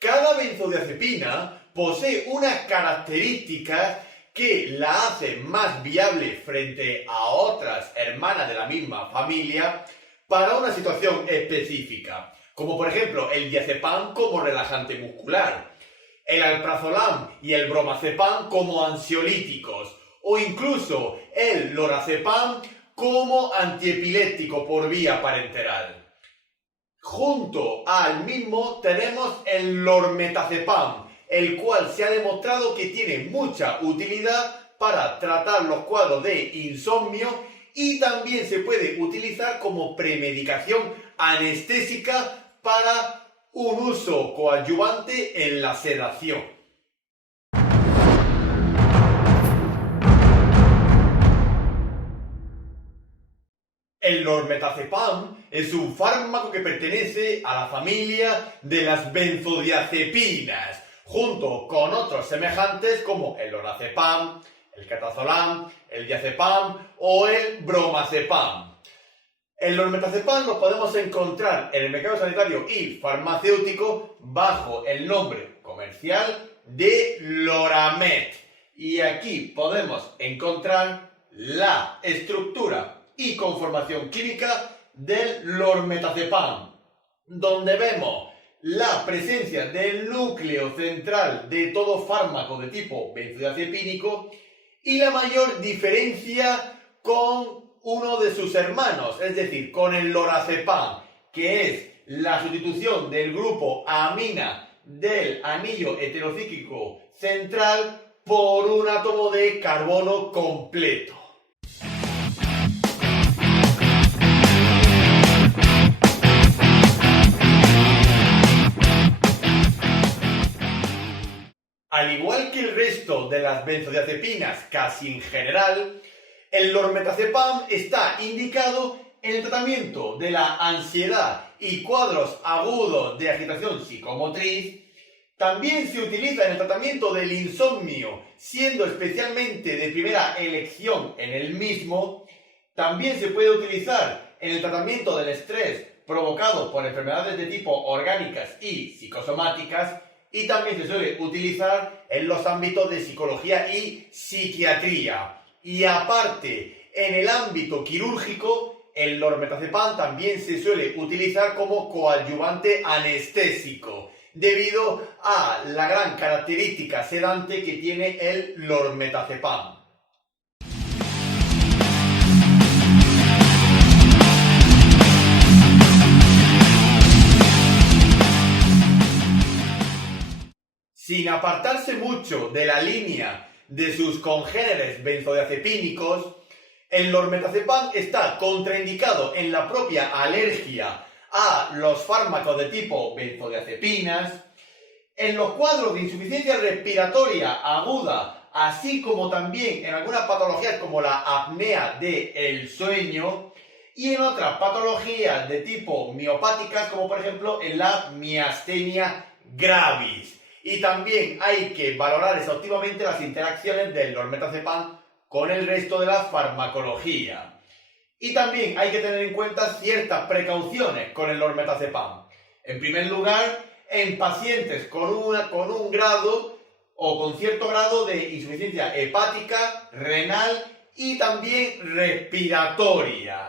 Cada benzodiazepina posee unas características que la hacen más viable frente a otras hermanas de la misma familia para una situación específica, como por ejemplo el diazepam como relajante muscular, el alprazolam y el bromazepam como ansiolíticos, o incluso el lorazepam como antiepiléptico por vía parenteral. Junto al mismo tenemos el lormetazepam, el cual se ha demostrado que tiene mucha utilidad para tratar los cuadros de insomnio y también se puede utilizar como premedicación anestésica para un uso coadyuvante en la sedación. El lormetazepam es un fármaco que pertenece a la familia de las benzodiazepinas, junto con otros semejantes como el lorazepam, el ketazolam, el diazepam o el bromazepam. El lormetazepam lo podemos encontrar en el mercado sanitario y farmacéutico bajo el nombre comercial de Loramet. Y aquí podemos encontrar la estructura y conformación química del lormetazepam, donde vemos la presencia del núcleo central de todo fármaco de tipo benzodiazepínico y la mayor diferencia con uno de sus hermanos, es decir, con el lorazepam, que es la sustitución del grupo amina del anillo heterocíclico central por un átomo de carbono completo. Al igual que el resto de las benzodiazepinas, casi en general, el lormetazepam está indicado en el tratamiento de la ansiedad y cuadros agudos de agitación psicomotriz. También se utiliza en el tratamiento del insomnio, siendo especialmente de primera elección en el mismo. También se puede utilizar en el tratamiento del estrés provocado por enfermedades de tipo orgánicas y psicosomáticas. Y también se suele utilizar en los ámbitos de psicología y psiquiatría. Y aparte, en el ámbito quirúrgico, el lormetazepam también se suele utilizar como coadyuvante anestésico, debido a la gran característica sedante que tiene el lormetazepam. Sin apartarse mucho de la línea de sus congéneres benzodiazepínicos, el lormetazepam está contraindicado en la propia alergia a los fármacos de tipo benzodiazepinas, en los cuadros de insuficiencia respiratoria aguda, así como también en algunas patologías como la apnea del sueño y en otras patologías de tipo miopáticas como por ejemplo en la miastenia gravis. Y también hay que valorar exhaustivamente las interacciones del lormetazepam con el resto de la farmacología. Y también hay que tener en cuenta ciertas precauciones con el lormetazepam. En primer lugar, en pacientes con un grado o con cierto grado de insuficiencia hepática, renal y también respiratoria.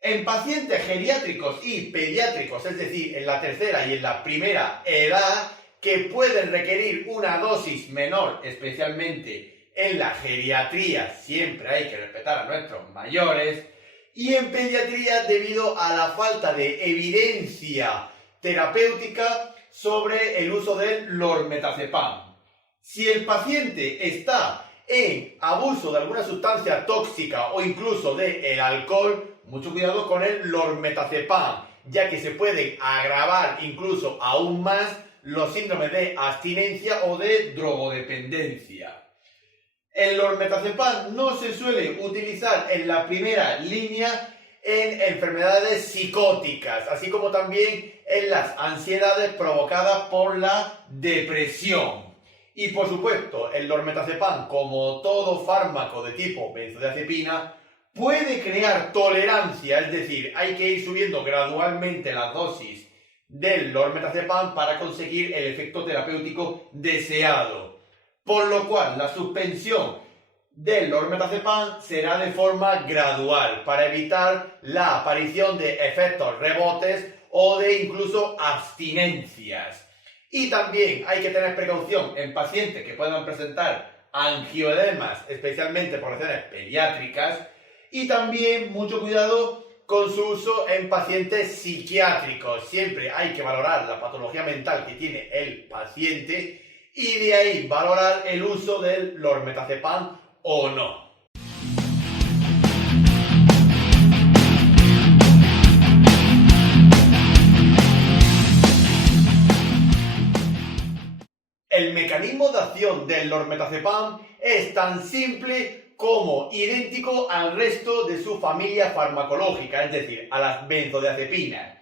En pacientes geriátricos y pediátricos, es decir, en la tercera y en la primera edad, que pueden requerir una dosis menor, especialmente en la geriatría, siempre hay que respetar a nuestros mayores, y en pediatría debido a la falta de evidencia terapéutica sobre el uso del lormetazepam. Si el paciente está en abuso de alguna sustancia tóxica o incluso del alcohol, mucho cuidado con el lormetazepam, ya que se pueden agravar incluso aún más los síndromes de abstinencia o de drogodependencia. El lormetazepam no se suele utilizar en la primera línea en enfermedades psicóticas, así como también en las ansiedades provocadas por la depresión. Y por supuesto, el lormetazepam, como todo fármaco de tipo benzodiazepina, puede crear tolerancia, es decir, hay que ir subiendo gradualmente las dosis del lormetazepam para conseguir el efecto terapéutico deseado. Por lo cual, la suspensión del lormetazepam será de forma gradual para evitar la aparición de efectos rebotes o de incluso abstinencias. Y también hay que tener precaución en pacientes que puedan presentar angioedemas, especialmente por lesiones pediátricas, y también mucho cuidado con su uso en pacientes psiquiátricos. Siempre hay que valorar la patología mental que tiene el paciente y de ahí valorar el uso del lormetazepam o no. El mecanismo de acción del lormetazepam es tan simple como idéntico al resto de su familia farmacológica, es decir, a las benzodiazepinas.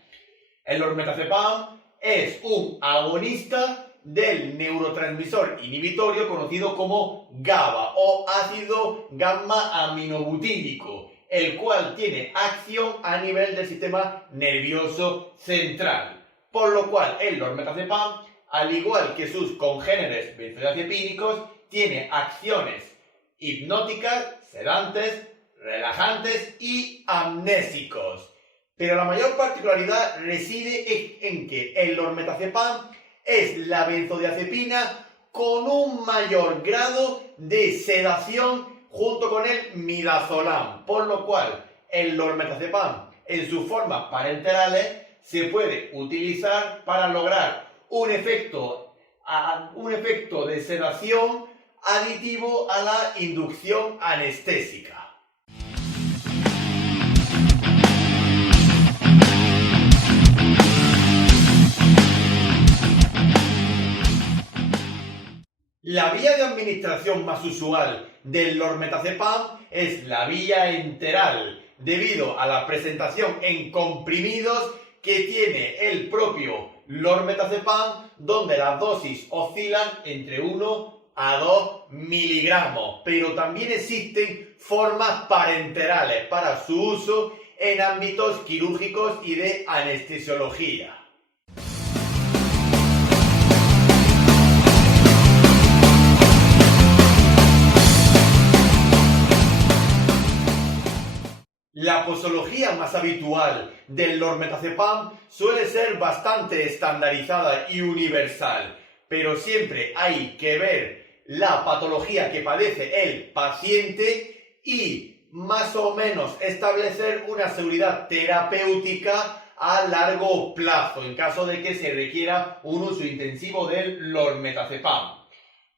El lormetazepam es un agonista del neurotransmisor inhibitorio conocido como GABA o ácido gamma-aminobutírico, el cual tiene acción a nivel del sistema nervioso central. Por lo cual el lormetazepam, al igual que sus congéneres benzodiazepínicos, tiene acciones hipnóticas, sedantes, relajantes y amnésicos. Pero la mayor particularidad reside en que el lormetazepam es la benzodiazepina con un mayor grado de sedación junto con el midazolam, por lo cual el lormetazepam en sus formas parenterales se puede utilizar para lograr un efecto de sedación aditivo a la inducción anestésica. La vía de administración más usual del lormetazepam es la vía enteral, debido a la presentación en comprimidos que tiene el propio lormetazepam, donde las dosis oscilan entre 1 a 2 miligramos, pero también existen formas parenterales para su uso en ámbitos quirúrgicos y de anestesiología. La posología más habitual del lormetazepam suele ser bastante estandarizada y universal, pero siempre hay que ver la patología que padece el paciente y más o menos establecer una seguridad terapéutica a largo plazo en caso de que se requiera un uso intensivo del lormetazepam.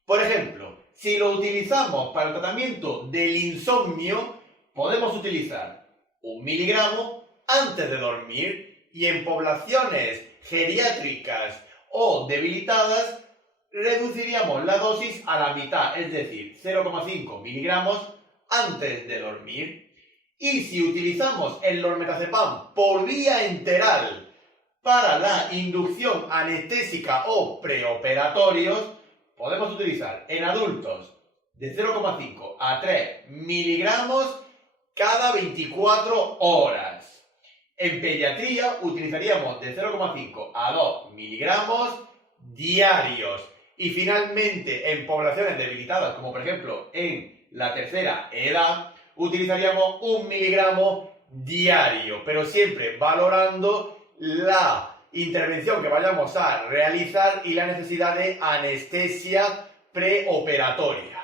Por ejemplo, si lo utilizamos para el tratamiento del insomnio, podemos utilizar 1 miligramo antes de dormir y en poblaciones geriátricas o debilitadas reduciríamos la dosis a la mitad, es decir, 0,5 miligramos antes de dormir. Y si utilizamos el lormetazepam por vía enteral para la inducción anestésica o preoperatorios, podemos utilizar en adultos de 0,5 a 3 miligramos cada 24 horas. En pediatría utilizaríamos de 0,5 a 2 miligramos diarios. Y finalmente en poblaciones debilitadas, como por ejemplo en la tercera edad, utilizaríamos 1 miligramo diario, pero siempre valorando la intervención que vayamos a realizar y la necesidad de anestesia preoperatoria.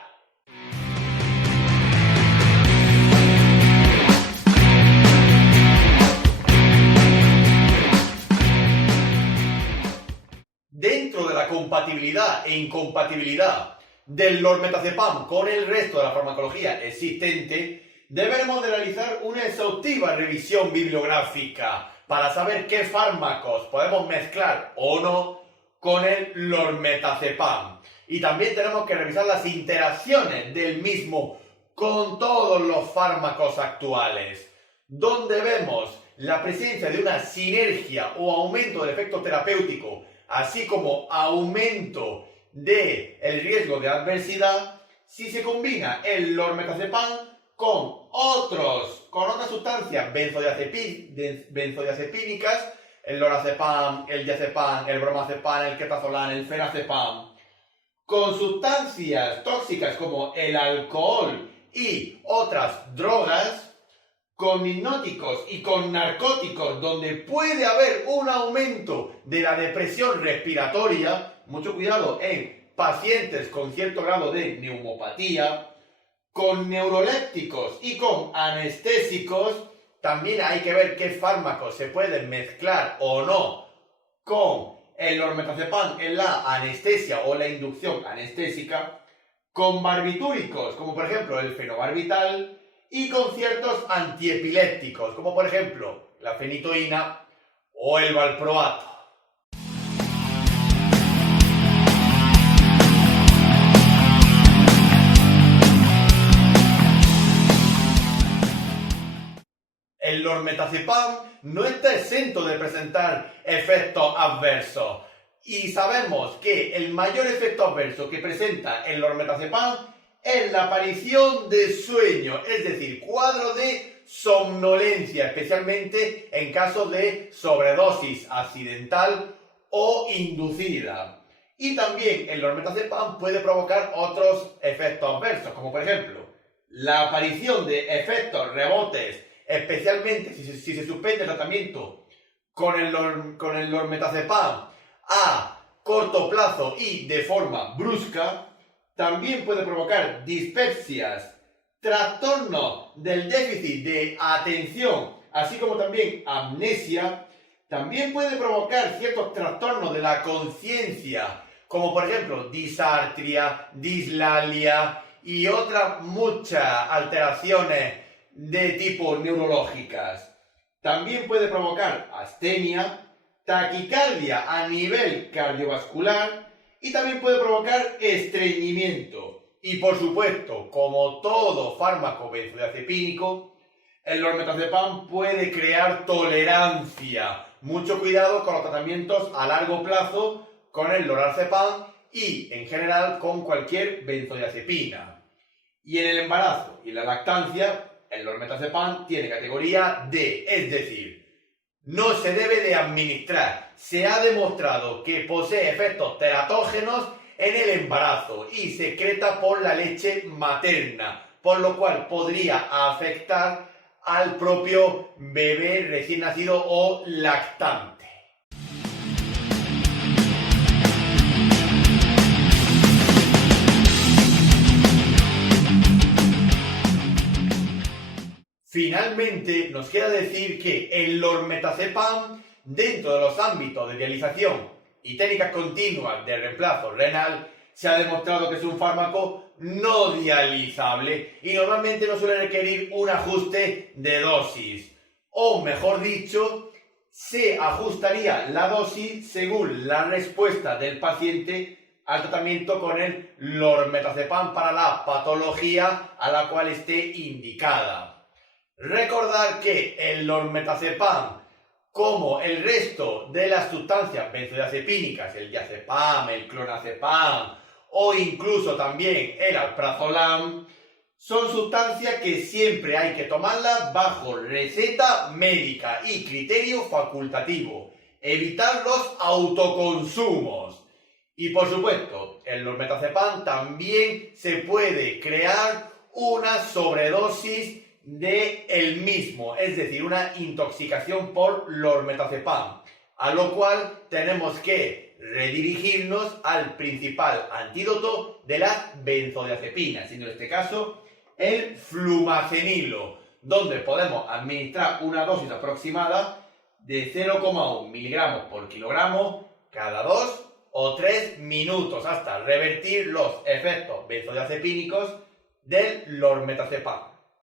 Dentro de la compatibilidad e incompatibilidad del lormetazepam con el resto de la farmacología existente, deberemos de realizar una exhaustiva revisión bibliográfica para saber qué fármacos podemos mezclar o no con el lormetazepam. Y también tenemos que revisar las interacciones del mismo con todos los fármacos actuales, donde vemos la presencia de una sinergia o aumento del efecto terapéutico, así como aumento del riesgo de adversidad, si se combina el lormetazepam con otras sustancias benzodiazepínicas el lorazepam, el diazepam, el bromazepam, el ketazolam, el ferazepam, con sustancias tóxicas como el alcohol y otras drogas, con hipnóticos y con narcóticos, donde puede haber un aumento de la depresión respiratoria, mucho cuidado en pacientes con cierto grado de neumopatía, con neurolépticos y con anestésicos. También hay que ver qué fármacos se pueden mezclar o no con el normetazepam en la anestesia o la inducción anestésica, con barbitúricos, como por ejemplo el fenobarbital, y con ciertos antiepilépticos, como por ejemplo la fenitoína o el valproato. El normetazepam no está exento de presentar efectos adversos. Y sabemos que el mayor efecto adverso que presenta el normetazepam es la aparición de sueño, es decir, cuadro de somnolencia, especialmente en casos de sobredosis accidental o inducida. Y también el normetazepam puede provocar otros efectos adversos, como por ejemplo la aparición de efectos rebotes, especialmente si se suspende el tratamiento con el normetazepam a corto plazo y de forma brusca. También puede provocar dispepsias, trastorno del déficit de atención, así como también amnesia. También puede provocar ciertos trastornos de la conciencia, como por ejemplo disartria, dislalia y otras muchas alteraciones de tipo neurológicas. También puede provocar astenia, taquicardia a nivel cardiovascular y también puede provocar estreñimiento. Y por supuesto, como todo fármaco benzodiazepínico, el normetazepam puede crear tolerancia. Mucho cuidado con los tratamientos a largo plazo con el lorazepam y en general con cualquier benzodiazepina. Y en el embarazo y la lactancia, el normetazepam tiene categoría D, es decir, no se debe de administrar. Se ha demostrado que posee efectos teratógenos en el embarazo y secreta por la leche materna, por lo cual podría afectar al propio bebé recién nacido o lactante. Finalmente, nos queda decir que el normetazepam, dentro de los ámbitos de dialización y técnicas continuas de reemplazo renal, se ha demostrado que es un fármaco no dializable y normalmente no suele requerir un ajuste de dosis. O mejor dicho, se ajustaría la dosis según la respuesta del paciente al tratamiento con el normetazepam para la patología a la cual esté indicada. Recordar que el normetazepam, como el resto de las sustancias benzodiazepínicas, el diazepam, el clonazepam o incluso también el alprazolam, son sustancias que siempre hay que tomarlas bajo receta médica y criterio facultativo. Evitar los autoconsumos. Y por supuesto, el normetazepam también se puede crear una sobredosis de el mismo, es decir, una intoxicación por normetazepam, a lo cual tenemos que redirigirnos al principal antídoto de las benzodiazepinas, siendo en este caso el flumacenilo, donde podemos administrar una dosis aproximada de 0,1 miligramos por kilogramo cada 2 o 3 minutos hasta revertir los efectos benzodiazepínicos del normetazepam.